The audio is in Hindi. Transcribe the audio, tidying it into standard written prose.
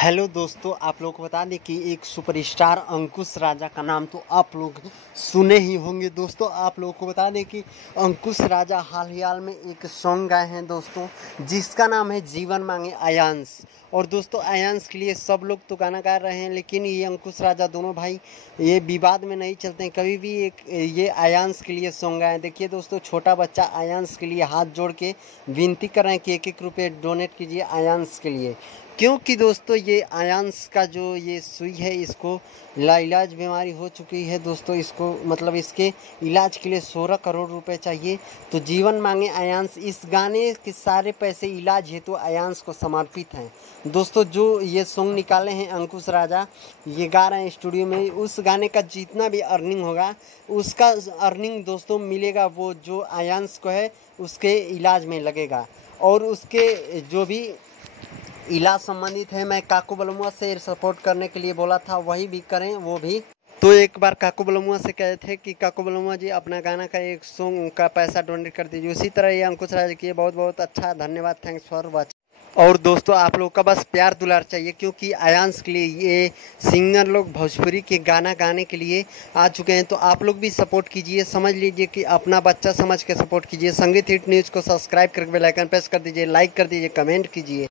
हेलो दोस्तों, आप लोग को बता दें कि एक सुपरस्टार अंकुश राजा का नाम तो आप लोग सुने ही होंगे। दोस्तों आप लोगों को बता दें कि अंकुश राजा हाल में एक सॉन्ग गाए हैं दोस्तों, जिसका नाम है जीवन मांगे आयांश। और दोस्तों आयांश के लिए सब लोग तो गाना गा रहे हैं, लेकिन ये अंकुश राजा दोनों भाई ये विवाद में नहीं चलते हैं कभी भी। एक ये आयांश के लिए सॉन्ग गाए। देखिए दोस्तों, छोटा बच्चा आयांश के लिए हाथ जोड़ के विनती कर रहे हैं कि 1-1 रुपये डोनेट कीजिए आयांश के लिए, क्योंकि दोस्तों ये आयांश का जो ये सुई है इसको लाइलाज बीमारी हो चुकी है दोस्तों। इसको मतलब इसके इलाज के लिए 16 करोड़ रुपए चाहिए। तो जीवन मांगे आयांश, इस गाने के सारे पैसे इलाज हेतु आयांश को समर्पित हैं दोस्तों। जो ये सॉन्ग निकाले हैं अंकुश राजा, ये गा रहे हैं स्टूडियो में, उस गाने का जितना भी अर्निंग होगा उसका अर्निंग दोस्तों मिलेगा वो जो आयांश को है उसके इलाज में लगेगा। और उसके जो भी इलाज संबंधित है, मैं काकू बलमुआ से सपोर्ट करने के लिए बोला था, वही भी करें वो भी। तो एक बार काकू बलमुआ से कहे थे कि काकू बलमुआ जी अपना गाना का एक सॉन्ग का पैसा डोनेट कर दीजिए। उसी तरह ये अंकुश राज की बहुत बहुत अच्छा धन्यवाद, थैंक्स फॉर वॉचिंग। और दोस्तों आप लोग का बस प्यार दुलार चाहिए, क्योंकि आयांश के लिए ये सिंगर लोग भोजपुरी के गाना गाने के लिए आ चुके हैं। तो आप लोग भी सपोर्ट कीजिए, समझ लीजिए कि अपना बच्चा समझ के सपोर्ट कीजिए। संगीत हिट न्यूज़ को सब्सक्राइब करके बेल आइकन प्रेस कर दीजिए, लाइक कर दीजिए, कमेंट कीजिए।